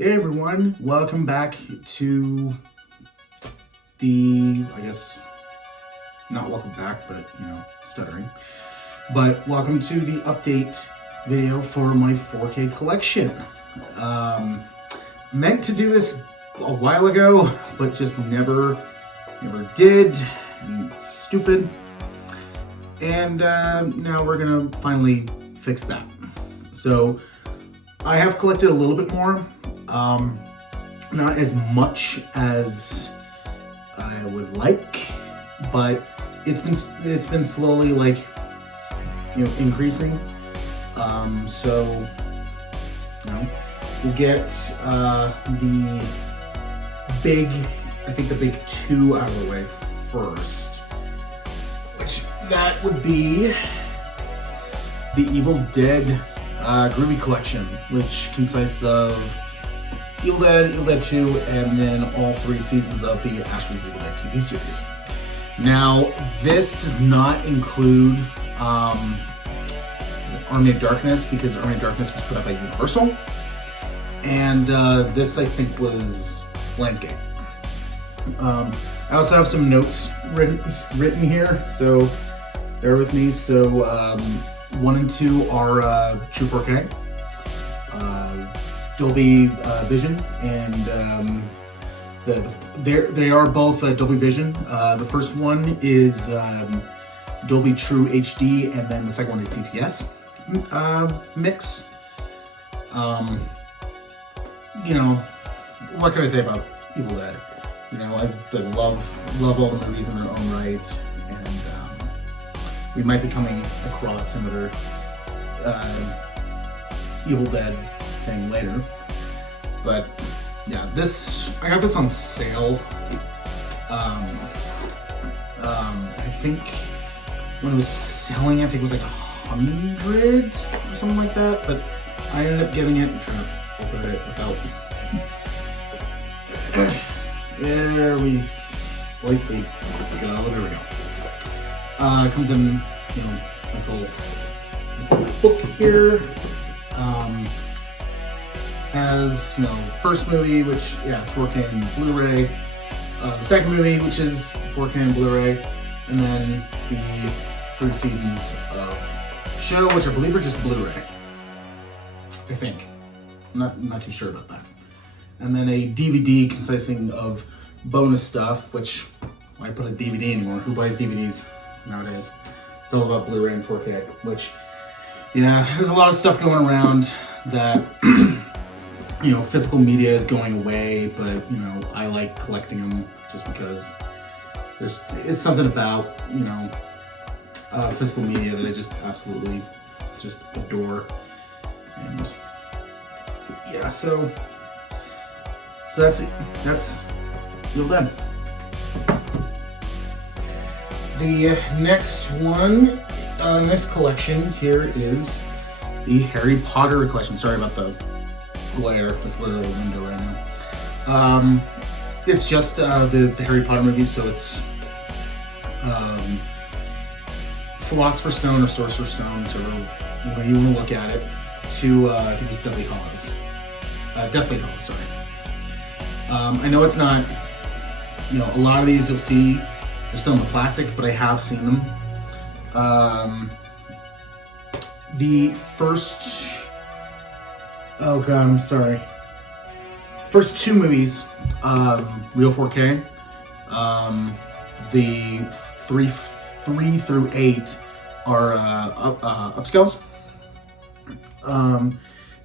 Hey everyone, welcome back to I guess, not welcome back, but stuttering. But welcome to the update video for my 4K collection. Meant to do this a while ago, but just never did, and it's stupid. And now we're gonna finally fix that. So I have collected a little bit more. Not as much as I would like, but it's been slowly increasing. So we'll get the big two out of the way first, which that would be the Evil Dead Groovy Collection, which consists of Evil Dead 2, and then all 3 seasons of the Ash vs. Evil Dead TV series. Now, this does not include Army of Darkness, because Army of Darkness was put up by Universal, and this, I think, was Landscape. I also have some notes written here, so bear with me. So 1 and 2 are true 4K. Dolby Vision, and they are both Dolby Vision. The first one is Dolby True HD, and then the second one is DTS mix. What can I say about Evil Dead? I love all the movies in their own right, and we might be coming across some other Evil Dead thing later, but yeah, I got this on sale. I think when it was selling, I think it was like 100 or something like that, but I ended up getting it and trying to open it without. There we slightly go. There we go. It comes in, this little book here. Has, first movie, which, is 4K and Blu-ray. The second movie, which is 4K and Blu-ray. And then the 3 seasons of the show, which I believe are just Blu-ray. I think. I'm not too sure about that. And then a DVD consisting of bonus stuff, which, why put a DVD anymore? Who buys DVDs nowadays? It's all about Blu-ray and 4K, which, there's a lot of stuff going around that physical media is going away, but I like collecting them just because it's something about physical media that I just absolutely just adore. And so that's Evil Dead. The next one, next collection here is the Harry Potter collection. Sorry about the glare. It's literally a window right now. It's just the Harry Potter movies, so it's Philosopher's Stone or Sorcerer's Stone, whichever way you want to look at it, to I think it was Deathly Hallows. Deathly Hallows, sorry. I know it's not, a lot of these you'll see, they're still in the plastic, but I have seen them. The first, oh god, I'm sorry. First 2 movies, real 4K. The 3 through 8 are upscales.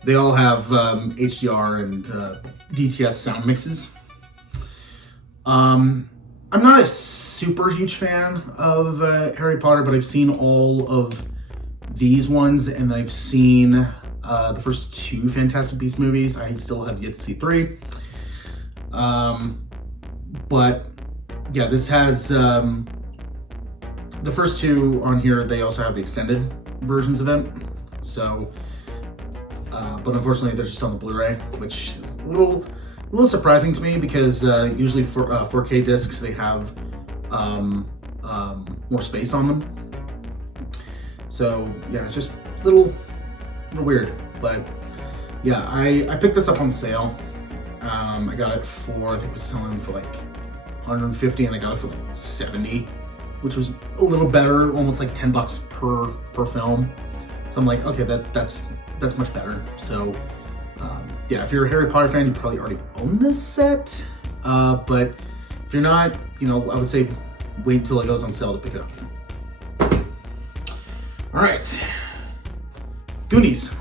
They all have HDR and DTS sound mixes. I'm not a super huge fan of Harry Potter, but I've seen all of these ones, and I've seen the first 2 Fantastic Beasts movies. I still have yet to see 3. But yeah, this has the first 2 on here. They also have the extended versions of it. So, but unfortunately, they're just on the Blu-ray, which is a little surprising to me, because usually for 4K discs they have more space on them. So yeah, it's just a little weird, but yeah, I picked this up on sale, I got it for, I think it was selling for like 150, and I got it for like 70, which was a little better, almost like $10 per film. So I'm like, okay, that's much better. So yeah, if you're a Harry Potter fan, you probably already own this set. But if you're not, you know, I would say wait till it goes on sale to pick it up. All right, Goonies.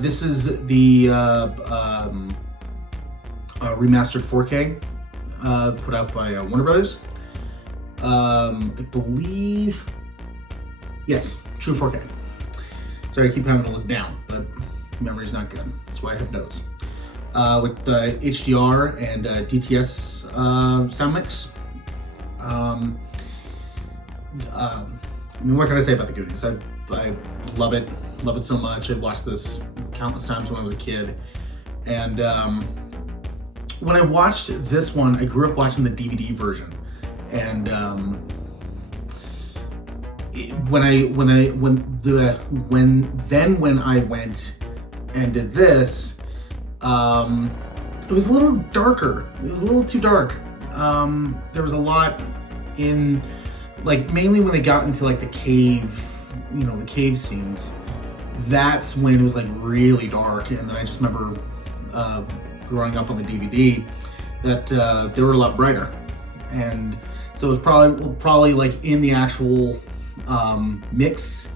This is the remastered 4K put out by Warner Brothers. I believe, yes, true 4K. Sorry, I keep having to look down, but memory's not good. That's why I have notes. With the HDR and DTS sound mix. I mean, what can I say about the Goonies? I love it so much. I watched this countless times when I was a kid, and when I watched this one, I grew up watching the DVD version, and when I went and did this, it was a little darker. It was a little too dark. There was a lot in, like, mainly when they got into like the cave, you know, the cave scenes. That's when it was like really dark. And then I just remember growing up on the DVD that they were a lot brighter. And so it was probably like in the actual mix,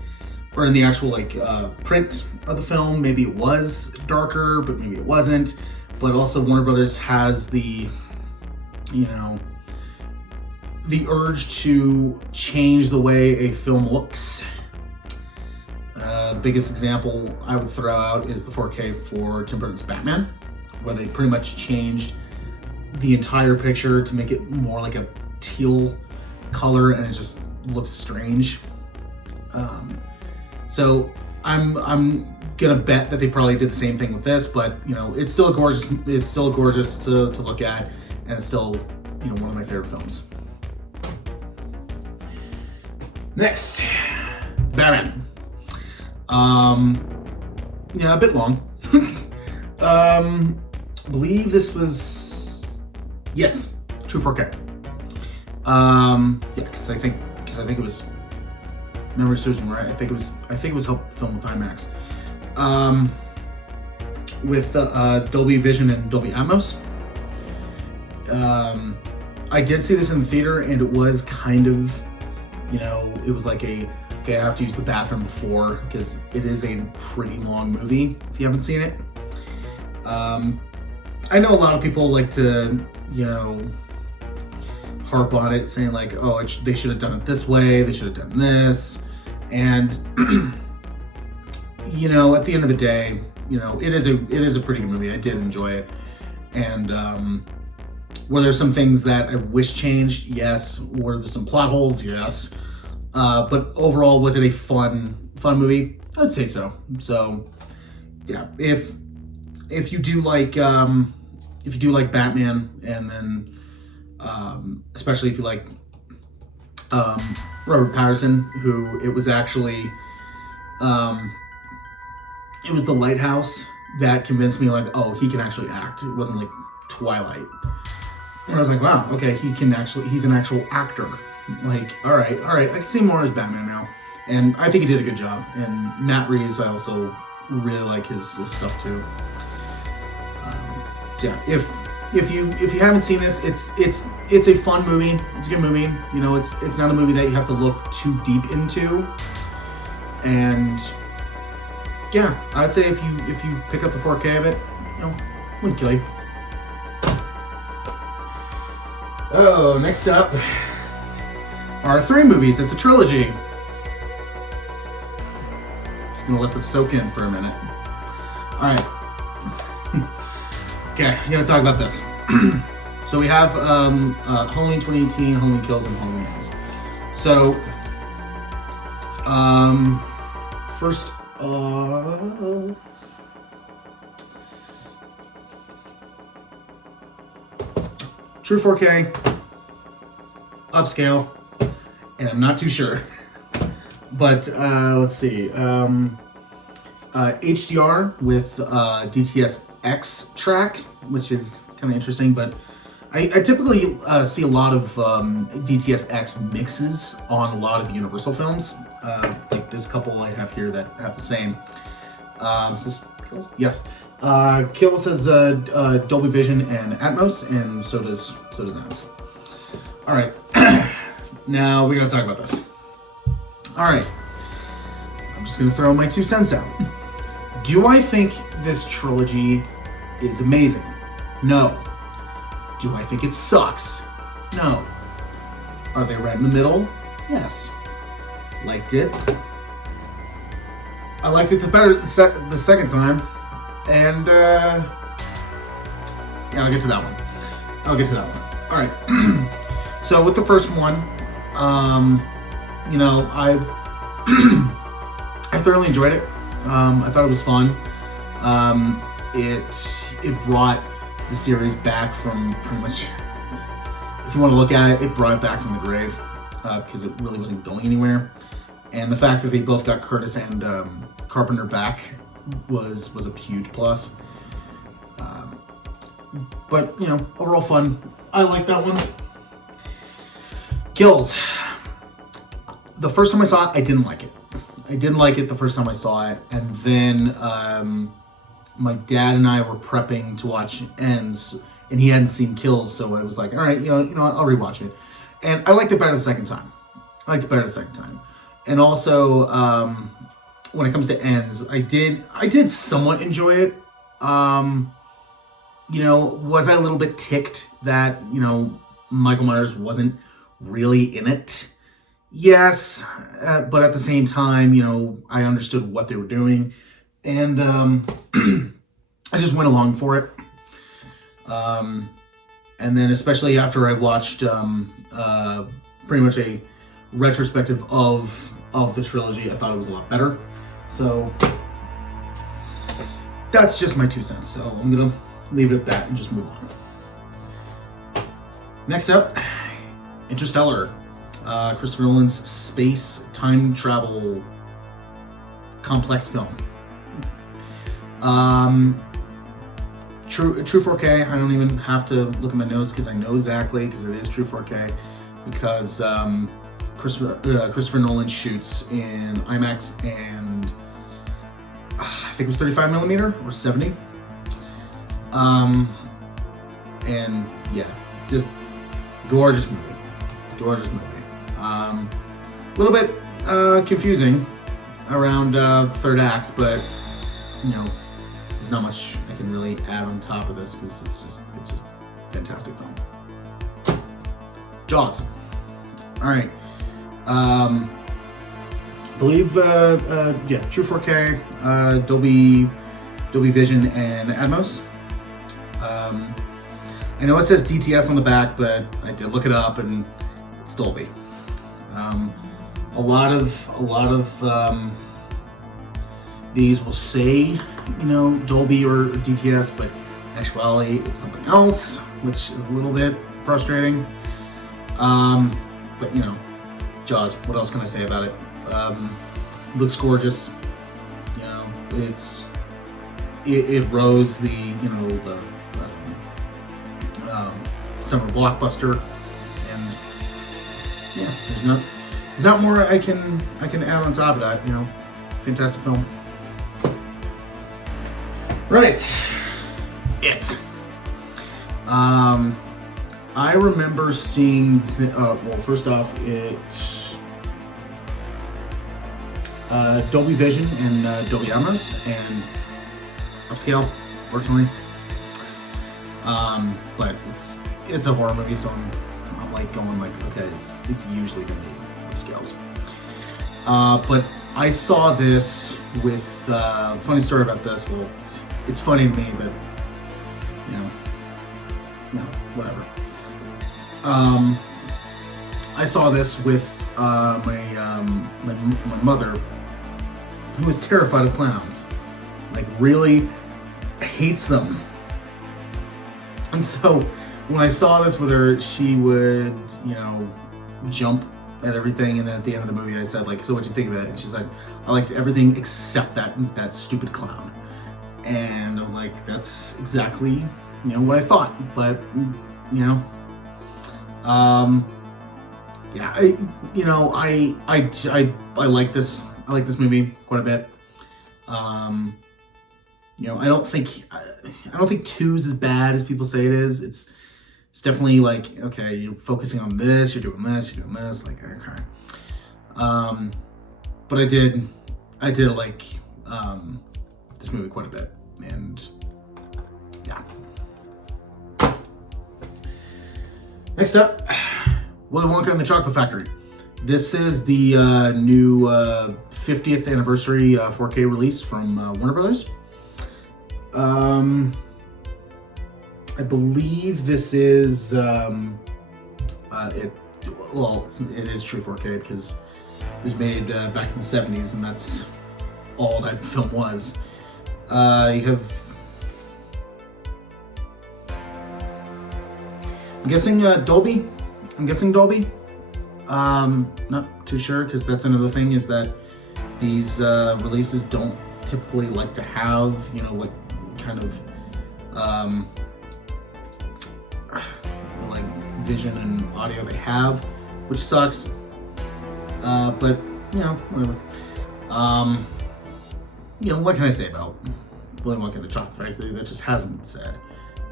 or in the actual like print of the film, maybe it was darker, but maybe it wasn't. But also Warner Brothers has the, you know, the urge to change the way a film looks. The biggest example I would throw out is the 4K for Tim Burton's Batman, where they pretty much changed the entire picture to make it more like a teal color, and it just looks strange. So I'm gonna bet that they probably did the same thing with this, but you know, it's still gorgeous. It's still gorgeous to look at, and it's still, you know, one of my favorite films. Next, Batman. Yeah, a bit long. Believe this was, yes, true 4K. Yeah, because I think it was, memory serves me right. I think it was helped film with IMAX, with Dolby Vision and Dolby Atmos. I did see this in the theater, and it was kind of, you know, it was like okay, I have to use the bathroom before, because it is a pretty long movie if you haven't seen it. I know a lot of people like to, you know, harp on it, saying like, oh, they should have done it this way, they should have done this. And you know, at the end of the day, you know, it is a pretty good movie. I did enjoy it. And were there some things that I wish changed? Yes. Were there some plot holes? Yes. But overall, was it a fun movie? I'd say so. So yeah, if you do like Batman, and then especially if you like Robert Pattinson, who it was actually it was The Lighthouse that convinced me, like, oh, he can actually act. It wasn't like Twilight. And I was like, wow, okay, he's an actual actor. Like, all right, I can see more as Batman now. And I think he did a good job. And Matt Reeves, I also really like his stuff too. So yeah, if you haven't seen this, it's a fun movie. It's a good movie. You know, it's not a movie that you have to look too deep into. And yeah, I'd say if you pick up the 4K of it, you know, wouldn't kill you. Oh, next up are 3 movies. It's a trilogy. Just gonna let this soak in for a minute. All right. Okay, I gotta talk about this. So we have Halloween 2018, Halloween Kills, and Halloween Ends. So, first off, true 4K, upscale, and I'm not too sure. But let's see, HDR with DTS X track, which is kind of interesting, but I typically see a lot of DTS X mixes on a lot of Universal films. Like there's a couple I have here that have the same. Is this Kills? Yes. Kills has Dolby Vision and Atmos, and so does Ends. All right. Now we gotta talk about this. All right. I'm just gonna throw my 2 cents out. Do I think this trilogy is amazing? No. Do I think it sucks? No. Are they right in the middle? Yes. Liked it. I liked it the second time, and yeah, I'll get to that one. All right. So with the first one, you know, I thoroughly enjoyed it. I thought it was fun. It brought the series back from pretty much, if you want to look at it, it brought it back from the grave, because it really wasn't going anywhere. And the fact that they both got Curtis and Carpenter back was a huge plus. But, you know, overall fun. I like that one. Kills. The first time I saw it, I didn't like it. I didn't like it the first time I saw it. And then my dad and I were prepping to watch Ends, and he hadn't seen Kills, so I was like, all right, you know, I'll rewatch it. And I liked it better the second time. And also, when it comes to Ends, I did somewhat enjoy it. You know, was I a little bit ticked that, you know, Michael Myers wasn't really in it? Yes, but at the same time, you know, I understood what they were doing, and I just went along for it. And then, especially after I watched pretty much a retrospective of the trilogy, I thought it was a lot better. So that's just my 2 cents. So I'm gonna leave it at that and just move on. Next up, Interstellar. Christopher Nolan's space time travel complex film. True 4K. I don't even have to look at my notes because I know exactly, because it is true 4K. Because Christopher Nolan shoots in IMAX and I think it was 35 millimeter or 70. And yeah, just gorgeous movie. A little bit confusing around third acts, but you know, there's not much I can really add on top of this because it's just a fantastic film. Jaws. All right. Believe yeah, true 4K, Dolby Vision and Atmos. I know it says DTS on the back, but I did look it up and it's Dolby. A lot of these will say, you know, Dolby or DTS, but in actuality it's something else, which is a little bit frustrating. But you know, Jaws, what else can I say about it? Looks gorgeous. You know, it rose the, you know, the summer blockbuster, and yeah, there's not more I can add on top of that. You know, fantastic film. Right, It. I remember seeing, well, first off, it's Dolby Vision and Dolby Atmos and upscale, fortunately. But it's a horror movie, so I'm like going like, okay, it's usually gonna be upscales. But I saw this with funny story about this. Well, it's funny to me, but you know, whatever. I saw this with my mother, who was terrified of clowns, like really hates them. And so when I saw this with her, she would, you know, jump at everything, and then at the end of the movie I said, like, so what'd you think of it? And she's like, I liked everything except that stupid clown. And I'm like, like, that's exactly, what I thought. But, yeah, I like this. I like this movie quite a bit. I don't think 2 is as bad as people say it is. It's definitely like, okay, you're focusing on this, you're doing this, like, okay. But I did like this movie quite a bit, and yeah. Next up, Willy Wonka and the Chocolate Factory. This is the new 50th anniversary 4K release from Warner Brothers. I believe this is it is true 4K because it was made back in the 70s, and that's all that film was. You have, I'm guessing Dolby. Not too sure, because that's another thing, is that these releases don't typically like to have, what kind of like vision and audio they have, which sucks. But whatever. What can I say about Willy Wonka and the Chocolate Factory that just hasn't been said?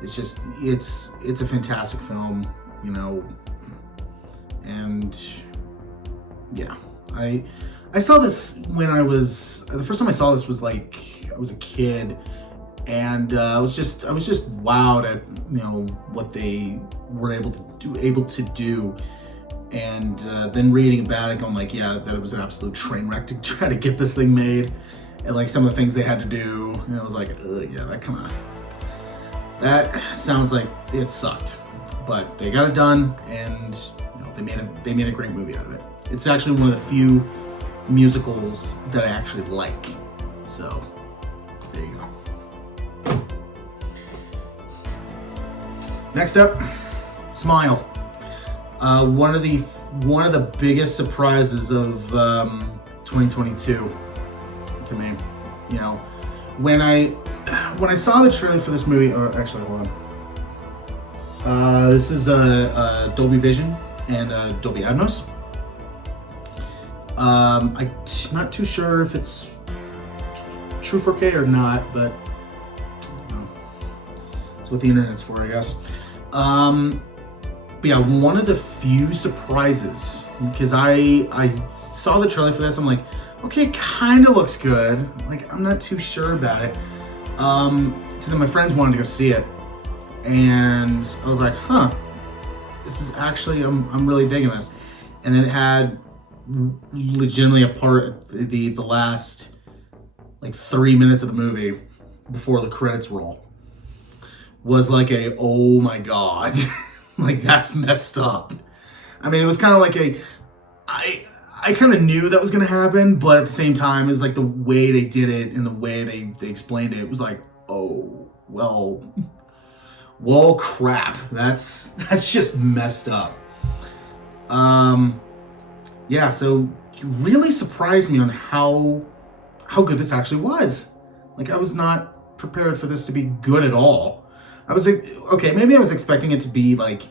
It's just, it's a fantastic film, and yeah, I saw this when the first time I saw this was like, I was a kid, and I was just wowed at what they were able to do, and then reading about it, going like, yeah, that it was an absolute train wreck to try to get this thing made, and like some of the things they had to do, and I was like, yeah, that sounds like it sucked, but they got it done, and they made a great movie out of it. It's actually one of the few musicals that I actually like. So there you go. Next up, Smile. One of the biggest surprises of 2022 to me. When I saw the trailer for this movie, or actually, hold on. This is Dolby Vision and Dolby Atmos. I'm not too sure if it's true 4K or not, but it's what the internet's for, I guess. But yeah, one of the few surprises, because I saw the trailer for this, I'm like, okay, it kind of looks good. Like, I'm not too sure about it. So then my friends wanted to go see it, and I was like, huh, this is actually, I'm really digging this. And then it had legitimately a part, the last like 3 minutes of the movie before the credits roll was like oh my god, like that's messed up. I mean, it was kind of like I kind of knew that was going to happen, but at the same time, it was like the way they did it and the way they explained it was like, oh, well, crap. That's just messed up. Yeah, so it really surprised me on how good this actually was. Like, I was not prepared for this to be good at all. I was like, okay, maybe I was expecting it to be like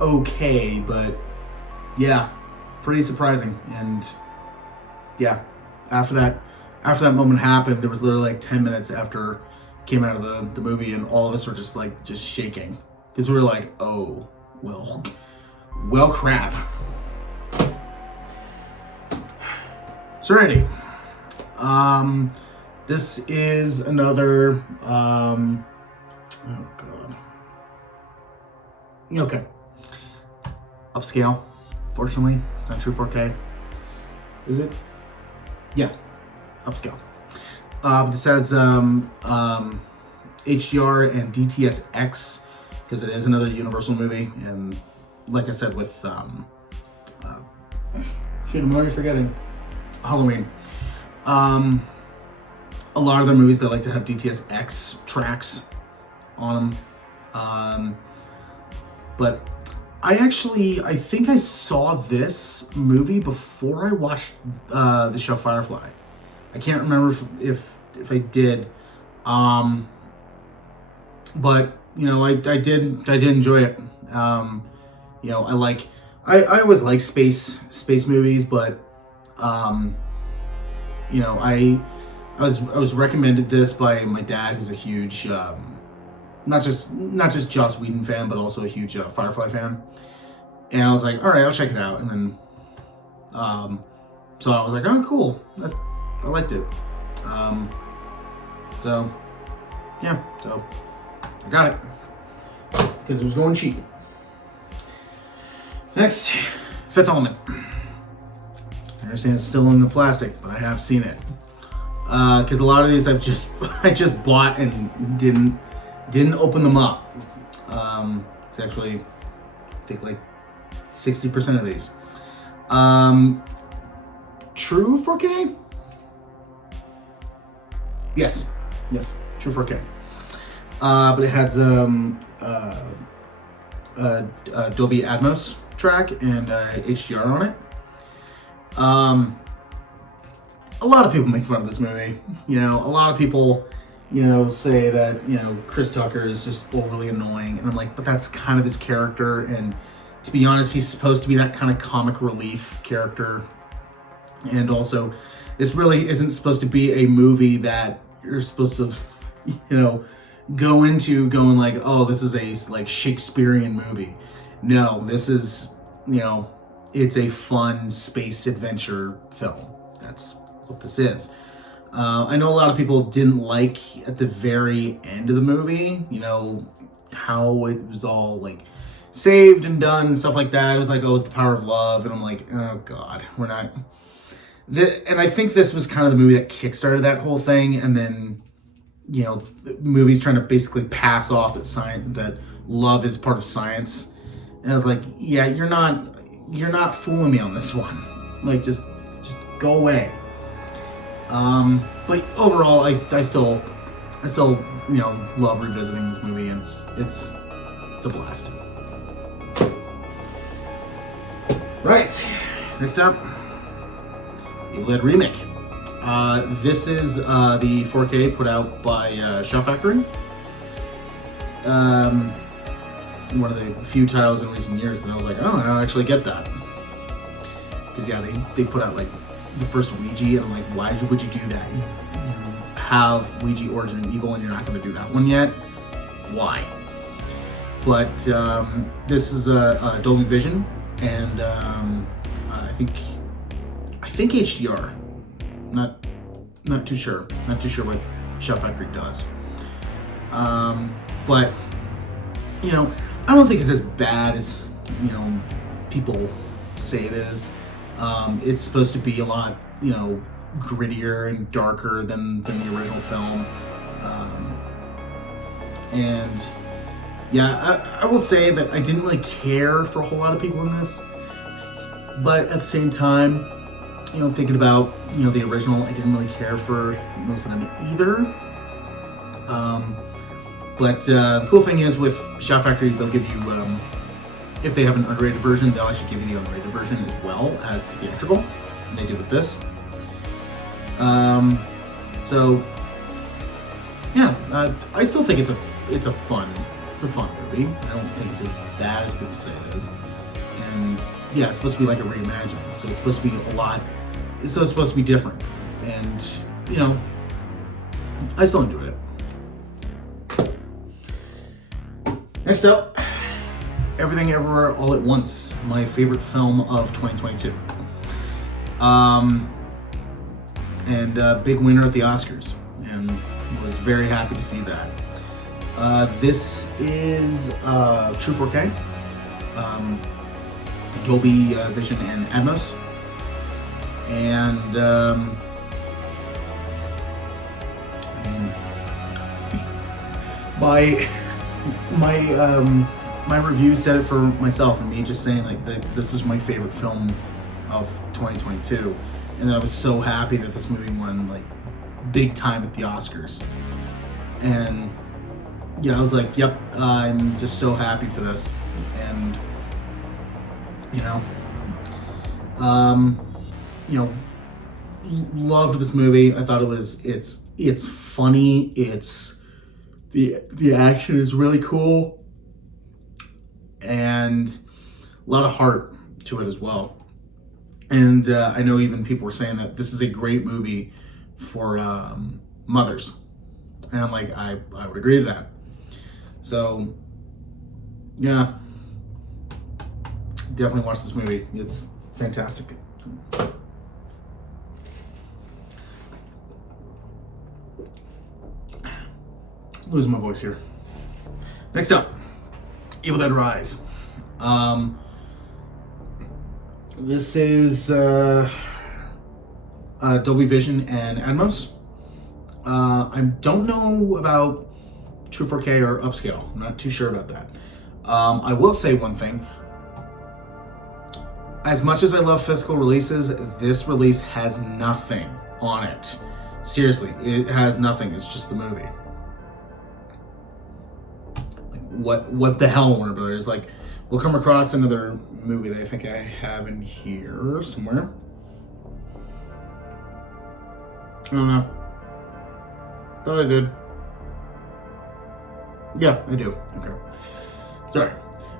okay, but yeah, pretty surprising. And yeah, after that moment happened, there was literally like 10 minutes after it came out of the movie, and all of us were just shaking, because we were like, oh, well, crap. Serenity. This is another, oh god. Okay. Upscale. Fortunately, it's not true 4K. Is it? Yeah. Upscale. This has HDR and DTS:X, because it is another Universal movie, and like I said with shit, I'm already forgetting. Halloween. A lot of their movies, they like to have DTS:X tracks on them. But I think I saw this movie before I watched the show Firefly. I can't remember if I did. but I did enjoy it. I always like space movies, but I was recommended this by my dad, who's a huge not just Joss Whedon fan, but also a huge Firefly fan. And I was like, all right, I'll check it out. And then so I was like, oh, cool, I liked it. So I got it because it was going cheap. Next, Fifth Element. I understand it's still in the plastic, but I have seen it. Because a lot of these I just bought and didn't open them up. It's actually, I think, like 60% of these. True 4K? Yes, true 4K. But it has Dolby Atmos track and HDR on it. A lot of people make fun of this movie. A lot of people, say that, Chris Tucker is just overly annoying. And I'm like, but that's kind of his character. And to be honest, he's supposed to be that kind of comic relief character. And also, this really isn't supposed to be a movie that you're supposed to, go into going like, oh, this is a like Shakespearean movie. No, this is, it's a fun space adventure film. That's what this is. I know a lot of people didn't like at the very end of the movie, how it was all like saved and done and stuff like that. It was like, oh, it's the power of love. And I'm like, oh God, we're not. And I think this was kind of the movie that kickstarted that whole thing. And then, the movie's trying to basically pass off that love is part of science. And I was like, yeah, you're not fooling me on this one. Like, just go away. But overall, I still love revisiting this movie, and it's a blast. Right, next up, Evil Dead Remake. This is the 4K put out by Shout Factory. One of the few titles in recent years that I was like, oh, I'll actually get that. Because yeah, they put out like the first Ouija, and I'm like, why would you do that? You have Ouija Origin of Evil and you're not going to do that one yet? Why? But this is a Dolby Vision, and I think HDR. Not too sure. Not too sure what Shout Factory does. But I don't think it's as bad as people say it is. It's supposed to be a lot, grittier and darker than the original film. And yeah, I will say that I didn't really care for a whole lot of people in this. But at the same time, thinking about, the original, I didn't really care for most of them either. But the cool thing is with Shout Factory, they'll give you, if they have an unrated version, they'll actually give you the unrated version as well as the theatrical. And they do with this. So yeah, I still think it's a fun movie. I don't think it's as bad as people say it is. And yeah, it's supposed to be like a reimagining, so it's supposed to be it's supposed to be different. And I still enjoyed it. Next up, Everything Everywhere All at Once, my favorite film of 2022. And big winner at the Oscars, and was very happy to see that. This is true 4K, Dolby Vision and Atmos, and my review said it for myself, and me just saying like this is my favorite film of 2022, and I was so happy that this movie won like big time at the Oscars. And yeah, I was like, yep, I'm just so happy for this. And loved this movie. I thought it's funny, it's The action is really cool, and a lot of heart to it as well. And I know even people were saying that this is a great movie for mothers, and I'm like, I would agree to that. So yeah, definitely watch this movie. It's fantastic. Losing my voice here. Next up, Evil Dead Rise. This is Dolby Vision and Atmos. I don't know about True 4K or upscale. I'm not too sure about that. I will say one thing. As much as I love physical releases, this release has nothing on it. Seriously, it has nothing. It's just the movie. What the hell, Warner Brothers? Like, we'll come across another movie that I think I have in here somewhere. I don't know. Thought I did. Yeah, I do. Okay. Sorry.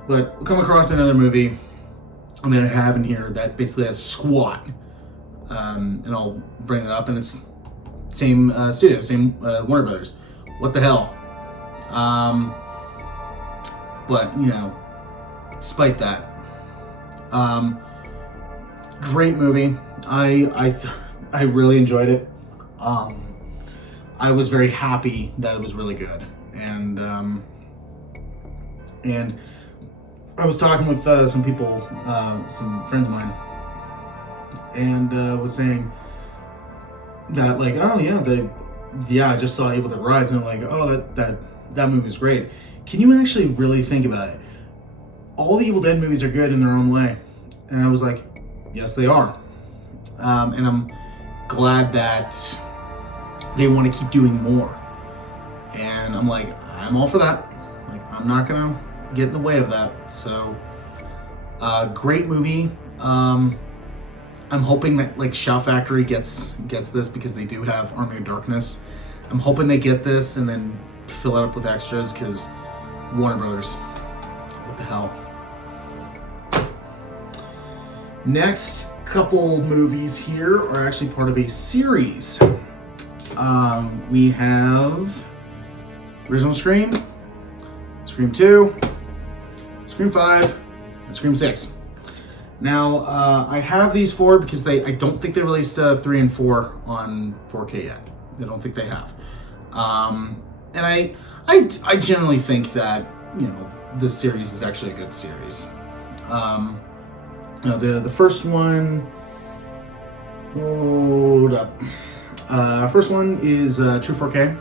But we'll come across another movie that I have in here that basically has SWAT. And I'll bring that up, and it's same studio, same Warner Brothers. What the hell? But, you know, despite that, great movie. I really enjoyed it. I was very happy that it was really good, and I was talking with some people, some friends of mine, and was saying that, like, oh yeah, I just saw Evil Dead Rise, and I'm like, oh, that movie was great. Can you actually really think about it? All the Evil Dead movies are good in their own way. And I was like, yes, they are. And I'm glad that they want to keep doing more. And I'm like, I'm all for that. Like, I'm not going to get in the way of that. So, great movie. I'm hoping that, like, Shout Factory gets this, because they do have Army of Darkness. I'm hoping they get this and then fill it up with extras, because Warner Brothers, what the hell? Next couple movies here are actually part of a series. We have original Scream, Scream 2, Scream 5, and Scream 6. Now, I have these four because I don't think they released 3 and 4 on 4K yet. I don't think they have. And I generally think that, you know, this series is actually a good series. The first one, hold up. First one is True 4K.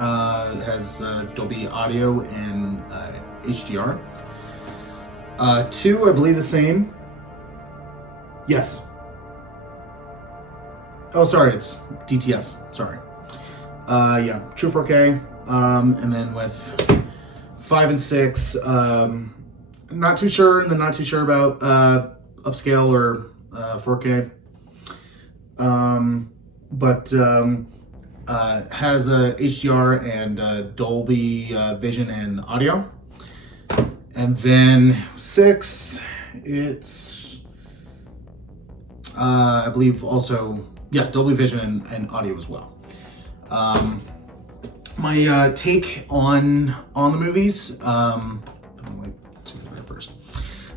It has Dolby Audio and HDR. 2, I believe the same. Yes. Oh, sorry, it's DTS. Sorry. Yeah, True 4K. And then with 5 and 6, not too sure, and then not too sure about upscale or 4K. But has HDR and Dolby Vision and audio. And then 6, it's I believe also, yeah, Dolby Vision and audio as well. My take on the movies. First.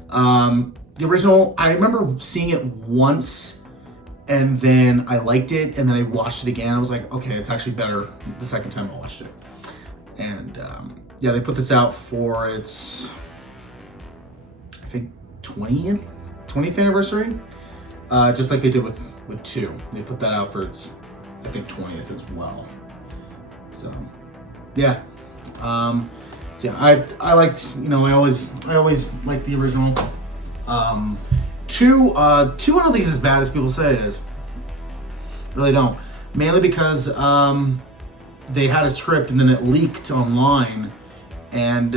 The original, I remember seeing it once, and then I liked it, and then I watched it again. I was like, okay, it's actually better the second time I watched it. And yeah, they put this out for its, I think, 20th anniversary, just like they did with 2. They put that out for its, I think, 20th as well. So yeah. So yeah, I liked, you know, I always liked the original. 2, I don't think it's as bad as people say it is. Really don't. Mainly because they had a script and then it leaked online, and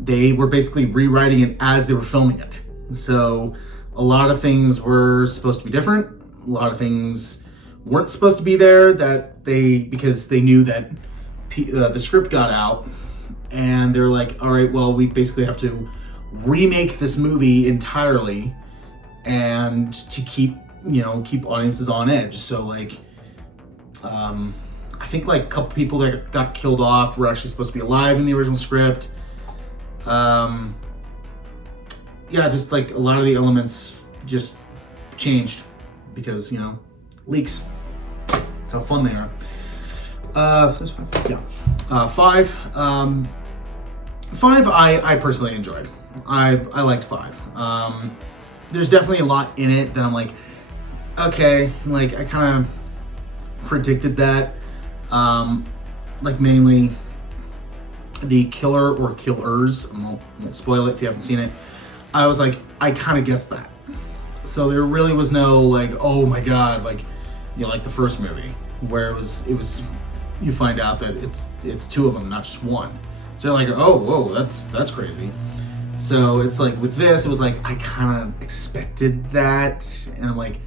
they were basically rewriting it as they were filming it. So a lot of things were supposed to be different. A lot of things weren't supposed to be there, because they knew that the script got out, and they're like, all right, well, we basically have to remake this movie entirely, and to keep audiences on edge. So like, I think like a couple people that got killed off were actually supposed to be alive in the original script. Yeah, just like a lot of the elements just changed because, leaks. That's how fun they are. Five. Five, I personally enjoyed. I liked five. There's definitely a lot in it that I'm like, okay, like I kind of predicted that. Like mainly the killer or killers. I won't spoil it if you haven't seen it. I was like, I kind of guessed that. So there really was no like, oh my god, like like the first movie where it was you find out that it's two of them, not just one. So you're like, oh whoa, that's crazy. So it's like with this, it was like I kind of expected that, and I'm like,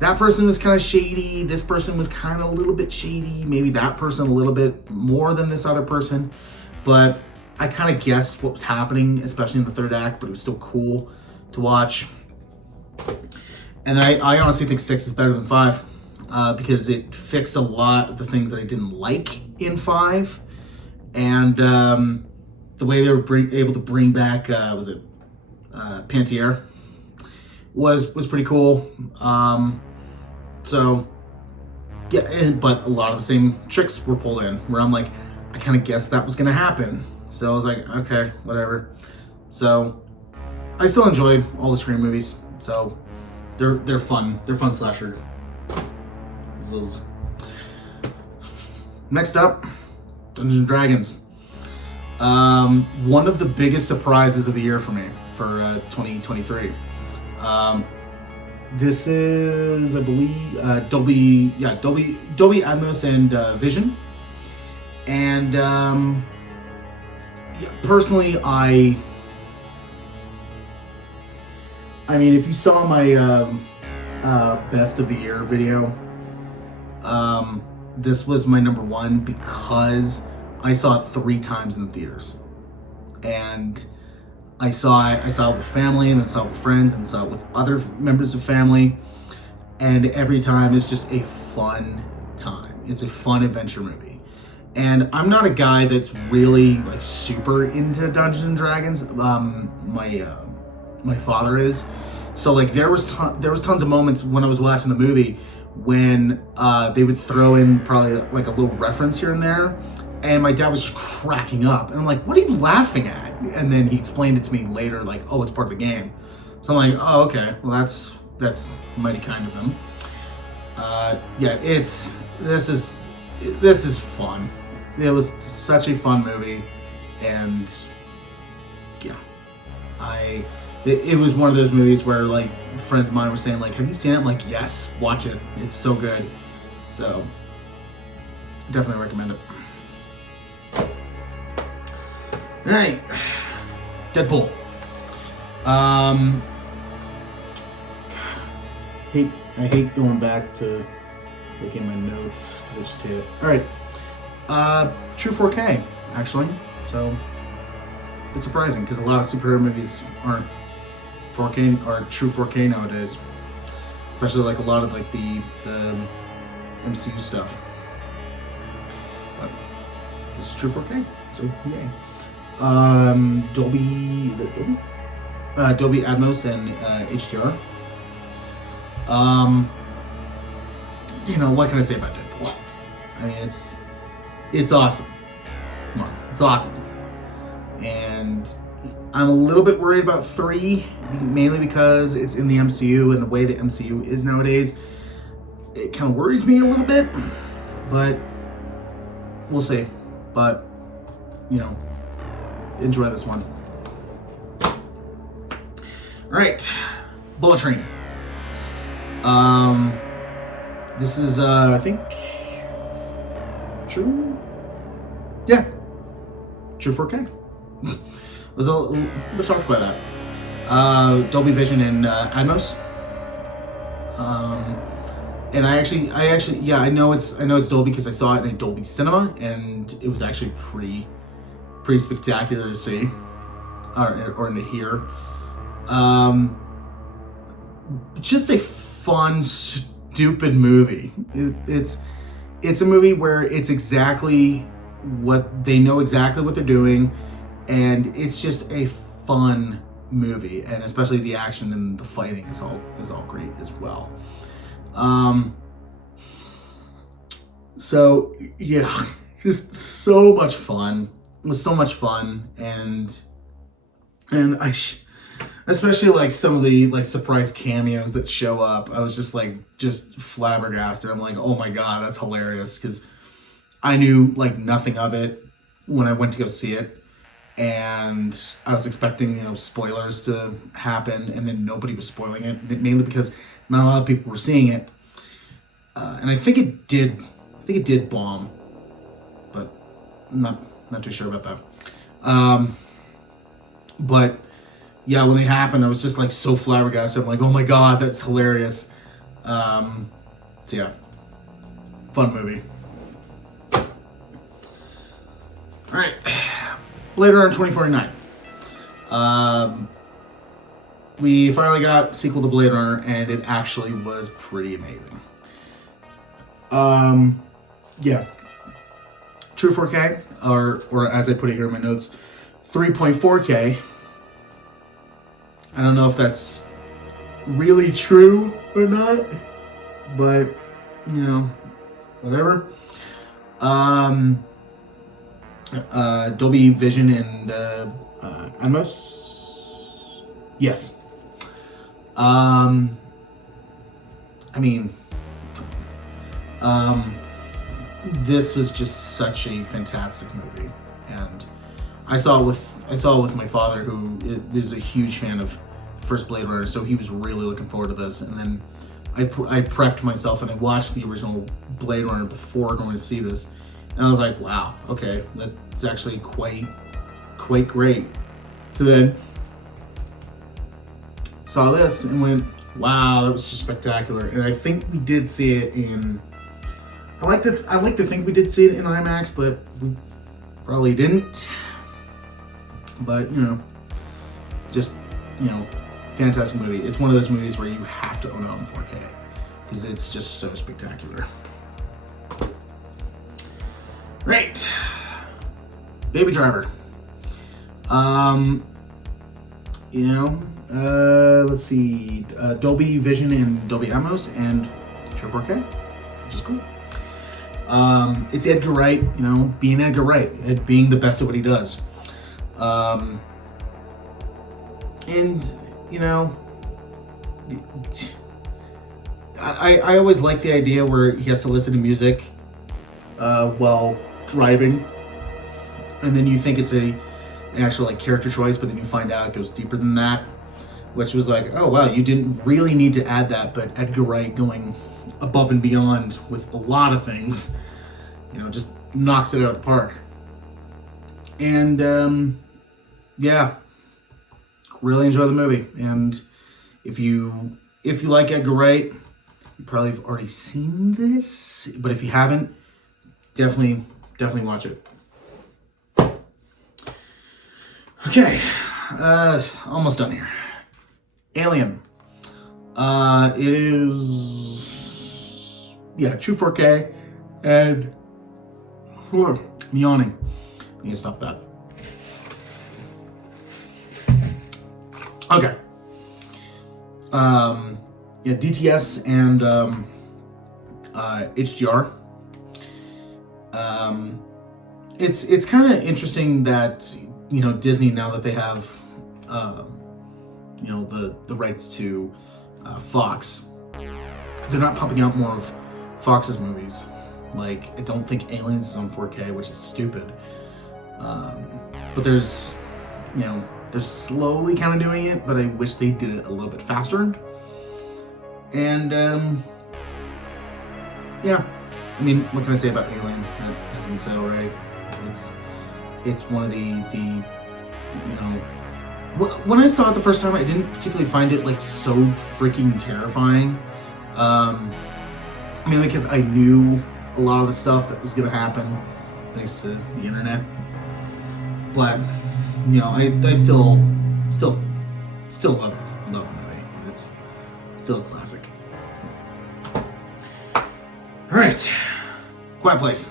that person was kind of shady. This person was kind of a little bit shady. Maybe that person a little bit more than this other person, but I kind of guessed what was happening, especially in the third act, but it was still cool to watch. And I honestly think 6 is better than 5 because it fixed a lot of the things that I didn't like in 5. And the way they were able to bring back, Pantier was pretty cool. So, yeah, but a lot of the same tricks were pulled in where I'm like, I kind of guessed that was going to happen. So I was like, okay, whatever. So I still enjoyed all the Scream movies. So they're fun. They're fun slasher. Next up, Dungeons and Dragons. One of the biggest surprises of the year for me for 2023. This is, I believe, Dolby Atmos and Vision. And personally, I mean, if you saw my best of the year video, this was my number one because I saw it 3 times in the theaters, and I saw it with family, and then saw it with friends, and saw it with other members of family, and every time it's just a fun time. It's a fun adventure movie. And I'm not a guy that's really like super into Dungeons and Dragons. My father is. So like there was tons of moments when I was watching the movie when they would throw in probably like a little reference here and there, and my dad was just cracking up, and I'm like, "What are you laughing at?" And then he explained it to me later, like, "Oh, it's part of the game." So I'm like, "Oh, okay. Well, that's mighty kind of them." Yeah, this is fun. It was such a fun movie, and yeah, it was one of those movies where like friends of mine were saying like, have you seen it? I'm like, yes, watch it. It's so good. So definitely recommend it. All right, Deadpool. God, I hate going back to looking at my notes because I just hate it. All right. True 4K, actually. So, it's surprising because a lot of superhero movies aren't 4K or true 4K nowadays. Especially like a lot of like the MCU stuff. But this is true 4K, so yay. Dolby, is it Dolby? Dolby Atmos and HDR. What can I say about Deadpool? I mean, it's awesome. Come on, it's awesome. And I'm a little bit worried about 3, mainly because it's in the MCU, and the way the MCU is nowadays, it kind of worries me a little bit, but we'll see. But, enjoy this one. All right, Bullet Train. This is, I think, true? Yeah, true 4K. I was a little bit shocked by that. Dolby Vision and Atmos. And I know it's Dolby because I saw it in a Dolby Cinema, and it was actually pretty spectacular to see or to hear. Just a fun, stupid movie. It's a movie where it's exactly what they know exactly what they're doing, and it's just a fun movie, and especially the action and the fighting is all great as well. So yeah, just so much fun. It was so much fun, and especially like some of the like surprise cameos that show up. I was just flabbergasted. I'm like, oh my god, that's hilarious, because I knew like nothing of it when I went to go see it, and I was expecting spoilers to happen, and then nobody was spoiling it, mainly because not a lot of people were seeing it, and I think it did bomb, but I'm not too sure about that. But yeah, when they happened, I was just like so flabbergasted. I'm like, oh my god, that's hilarious. So yeah, fun movie. All right, Blade Runner 2049. We finally got a sequel to Blade Runner, and it actually was pretty amazing. Yeah, true 4K, or as I put it here in my notes, 3.4K. I don't know if that's really true or not, but whatever. Dolby Vision and Atmos. Yes. This was just such a fantastic movie, and I saw it with my father, who is a huge fan of first Blade Runner, so he was really looking forward to this. And then I prepped myself and I watched the original Blade Runner before going to see this, and I was like, wow, okay, that's actually quite great. So then saw this and went, wow, that was just spectacular. And I think we did see it in, I like to think we did see it in IMAX, but we probably didn't. But just fantastic movie. It's one of those movies where you have to own it on 4K because it's just so spectacular. Right, Baby Driver. Let's see, Dolby Vision and Dolby Atmos and True 4K, which is cool. It's Edgar Wright, being Edgar Wright, being the best at what he does. I always like the idea where he has to listen to music while driving, and then you think it's an actual like character choice, but then you find out it goes deeper than that, which was like, oh wow, you didn't really need to add that, but Edgar Wright going above and beyond with a lot of things, just knocks it out of the park. And yeah, really enjoy the movie. And if you like Edgar Wright, you probably have already seen this, but if you haven't, definitely watch it. Okay, almost done here. Alien. It is, true 4K, and I'm yawning. I need to stop that. Okay. DTS and HDR. It's kind of interesting that Disney, now that they have the rights to Fox, they're not pumping out more of Fox's movies. Like, I don't think Aliens is on 4K, which is stupid. But there's they're slowly kind of doing it, but I wish they did it a little bit faster. And what can I say about Alien that hasn't been said already? It's one of the when I saw it the first time, I didn't particularly find it like so freaking terrifying. mainly because I knew a lot of the stuff that was gonna happen thanks to the internet. But I still love the movie. It's still a classic. All right, Quiet Place.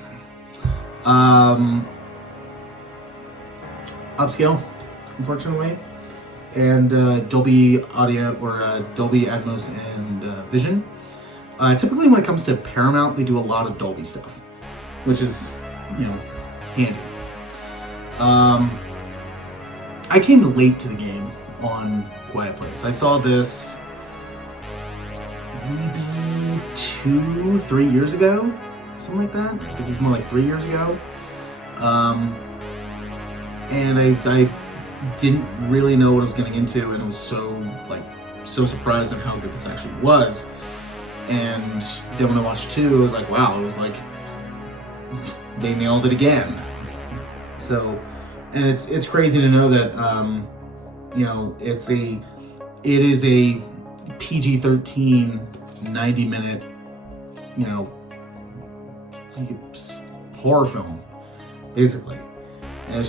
Upscale, unfortunately, and Dolby Audio or Dolby Atmos and Vision. Typically, when it comes to Paramount, they do a lot of Dolby stuff, which is handy. I came late to the game on Quiet Place. I saw this maybe 2-3 years ago, something like that. I think it was more like 3 years ago. And I didn't really know what I was getting into, and I was so surprised at how good this actually was. And then when I watched 2, I was like, wow, it was like they nailed it again. So, and it's crazy to know that it is a PG-13 90-minute horror film, basically. And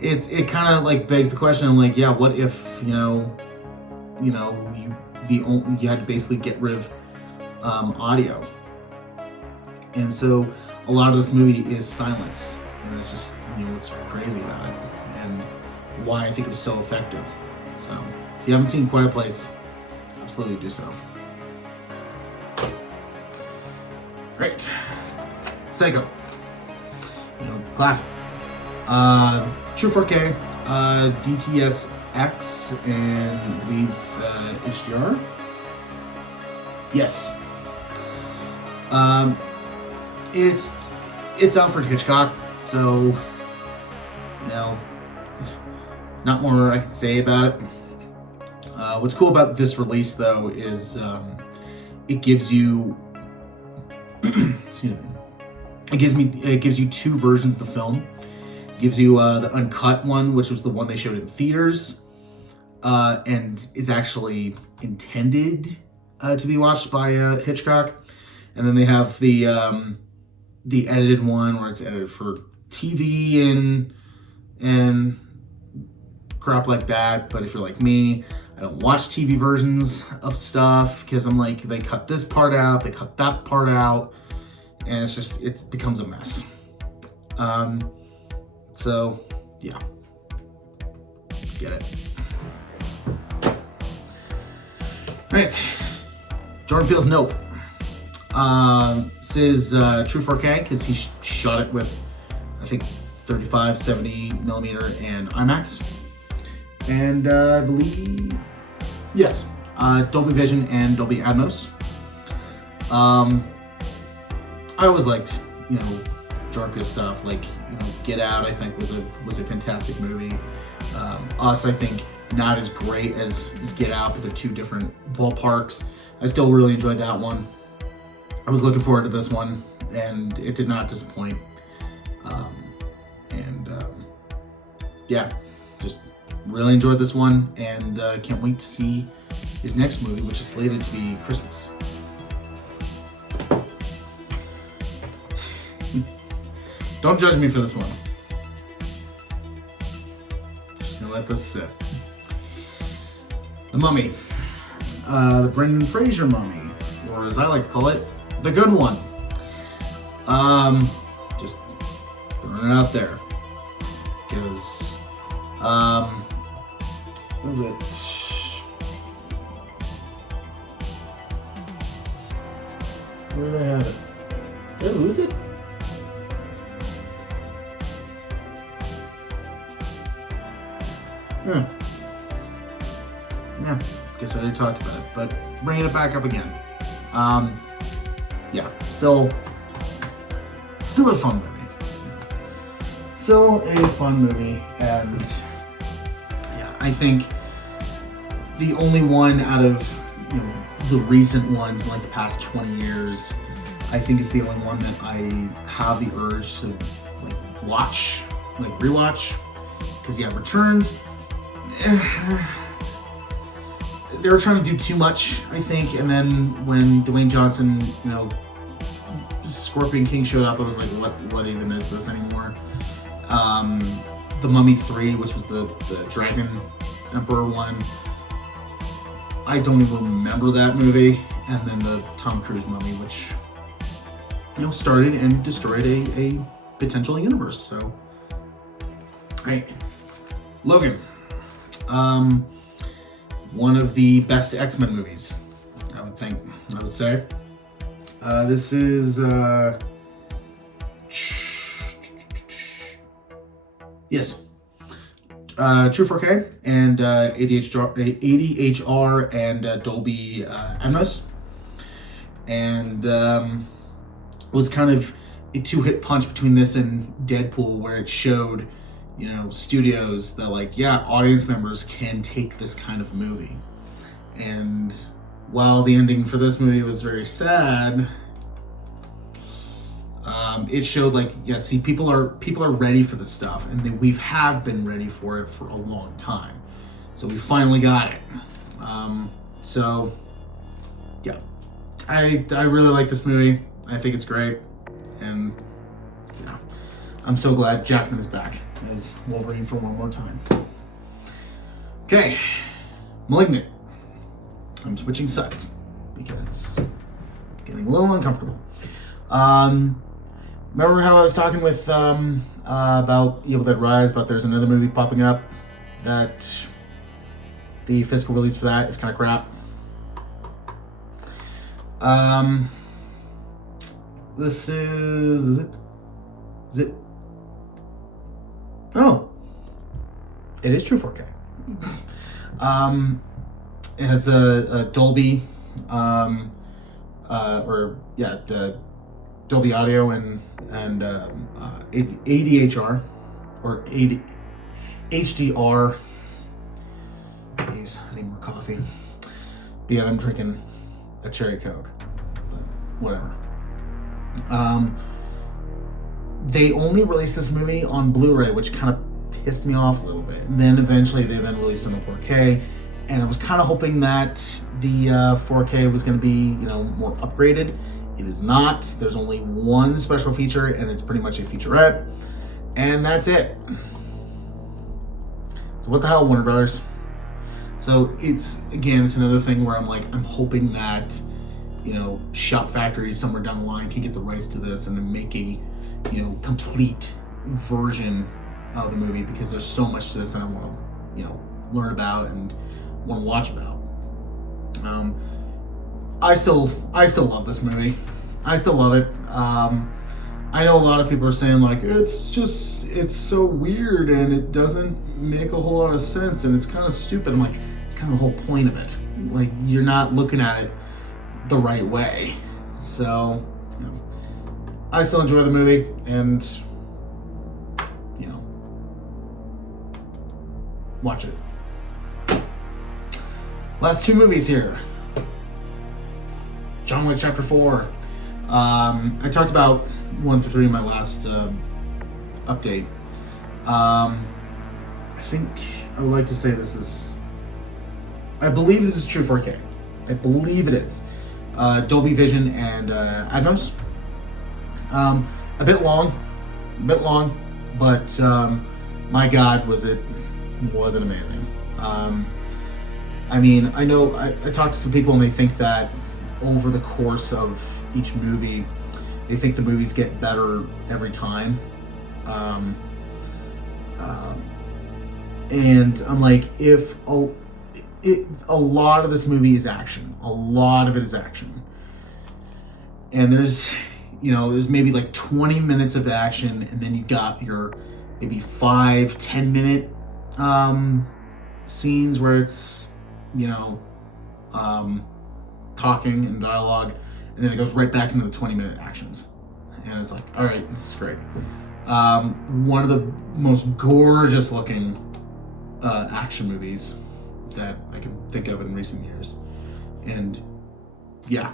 it kind of like begs the question. I'm like, yeah, what if you had to basically get rid of audio, and so a lot of this movie is silence, and it's just what's crazy about it and why I think it was so effective. So if you haven't seen Quiet Place, absolutely do so. Right. Psycho. Classic. True 4K, DTSX, and I believe HDR. Yes. It's Alfred Hitchcock, so there's not more I can say about it. What's cool about this release, though, is it gives you excuse me. It gives you 2 versions of the film. It gives you the uncut one, which was the one they showed in theaters, and is actually intended to be watched by Hitchcock. And then they have the edited one, where it's edited for TV and crap like that. But if you're like me, I don't watch TV versions of stuff because I'm like, they cut this part out, they cut that part out. And it becomes a mess. So, yeah. Get it. Right. Jordan Peele's Nope. This is True 4K because he shot it with, I think, 35, 70 millimeter and IMAX. And I believe, yes, Dolby Vision and Dolby Atmos. I always liked, Jordan Peele stuff. Like, Get Out, I think was a fantastic movie. Us, I think, not as great as Get Out, but they're 2 different ballparks. I still really enjoyed that one. I was looking forward to this one, and it did not disappoint. Yeah, just really enjoyed this one, and can't wait to see his next movie, which is slated to be Christmas. Don't judge me for this one. Just gonna let this sit. The Mummy. The Brendan Fraser Mummy, or as I like to call it, the good one. Just throwing it out there. Because, what is it? Where did I have it? Did I lose it? Yeah, guess I already talked about it, but bringing it back up again. Yeah, still a fun movie. Still a fun movie, and yeah, I think the only one out of the recent ones, like the past 20 years, I think is the only one that I have the urge to watch, rewatch, because yeah, Returns. they were trying to do too much, I think. And then when Dwayne Johnson, Scorpion King showed up, I was like, what even is this anymore? The Mummy 3, which was the Dragon Emperor one, I don't even remember that movie. And then the Tom Cruise Mummy, which started and destroyed a potential universe. So, right, Logan, one of the best X-Men movies, I would say. This is yes, True 4K and ADHR and Dolby Atmos, and was kind of a two-hit punch between this and Deadpool, where it showed studios that audience members can take this kind of movie. And while the ending for this movie was very sad, it showed people are ready for this stuff, and we have been ready for it for a long time. So we finally got it. So yeah, I really like this movie. I think it's great, and I'm so glad Jackman is back as Wolverine for one more time. Okay, Malignant. I'm switching sides because it's getting a little uncomfortable. Remember how I was talking with about Evil Dead Rise, but there's another movie popping up that the physical release for that is kind of crap. This is it? Oh, it is True 4K. It has a Dolby, the Dolby Audio and ADHR or HDR. Please, I need more coffee. But yeah, I'm drinking a cherry Coke, but whatever. They only released this movie on Blu-ray, which kind of pissed me off a little bit. And then eventually they released it on 4K. And I was kind of hoping that the 4K was going to be, more upgraded. It is not. There's only one special feature, and it's pretty much a featurette. And that's it. So what the hell, Warner Brothers? So it's another thing where I'm hoping that, Shout Factory somewhere down the line can get the rights to this and then make a, complete version of the movie, because there's so much to this that I want to, learn about and want to watch about. I still love this movie. I still love it. I know a lot of people are saying it's so weird and it doesn't make a whole lot of sense and it's kind of stupid. I'm it's kind of the whole point of it. You're not looking at it the right way. So, I still enjoy the movie, and watch it. Last two movies here. John Wick Chapter 4. I talked about 1 through 3 in my last update. I think I would like to say I believe this is True 4K. I believe it is. Dolby Vision and Atmos. A bit long, but my God, was it amazing. I know I talked to some people and they think that over the course of each movie, they think the movies get better every time. And I'm if a lot of this movie is action, a lot of it is action, and there's maybe 20 minutes of action, and then you got your maybe 5-10 minute scenes where it's talking and dialogue, and then it goes right back into the 20-minute actions, and it's all right, this is great. One of the most gorgeous looking action movies that I can think of in recent years, and yeah,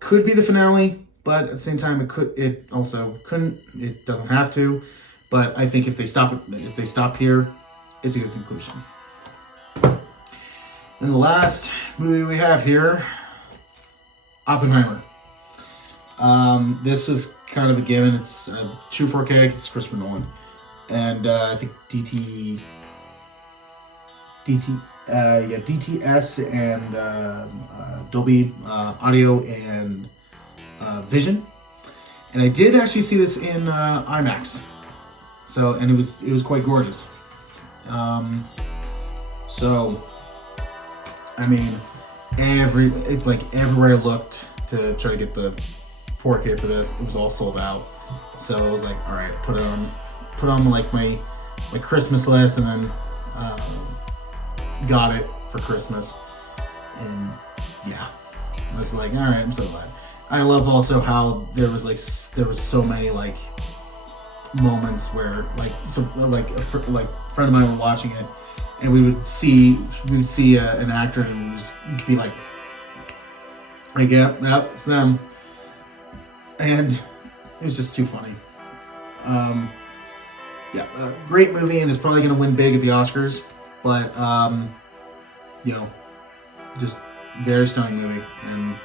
could be the finale, but at the same time it also couldn't. It doesn't have to, but I think if they stop here, it's a good conclusion. And the last movie we have here, Oppenheimer. This was kind of a given. It's true 4K because it's Christopher Nolan, and I think DTS and Dolby Audio and Vision. And I did actually see this in IMAX. So, and it was quite gorgeous. So, I mean, everywhere I looked to try to get the 4K for this, it was all sold out. So I was like, all right, put on like my Christmas list, and then got it for Christmas. And yeah, I was like, all right, I'm so glad. I love also how there was so many like moments where like a friend of mine were watching it, and we would see an actor and would just be like, yeah, it's them, and it was just too funny. Great movie, and it's probably gonna win big at the Oscars, but just very stunning movie, and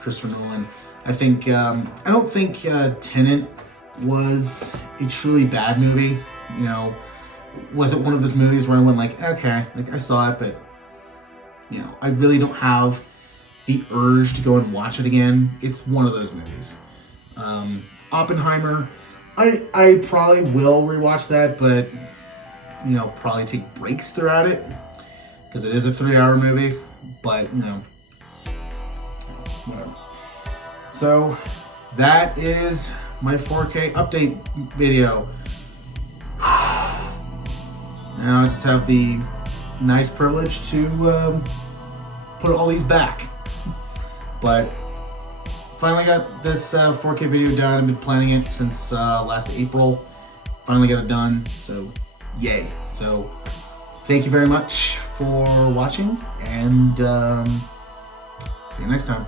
Christopher Nolan. I think I don't think Tenet was a truly bad movie. Was it one of those movies where I went like, okay, like I saw it, but I really don't have the urge to go and watch it again. It's one of those movies. Oppenheimer, I probably will rewatch that, but probably take breaks throughout it because it is a 3-hour movie. But whatever. So that is my 4K update video. Now I just have the nice privilege to put all these back. But finally got this 4K video done. I've been planning it since last April. Finally got it done, so yay. So thank you very much for watching, and see you next time.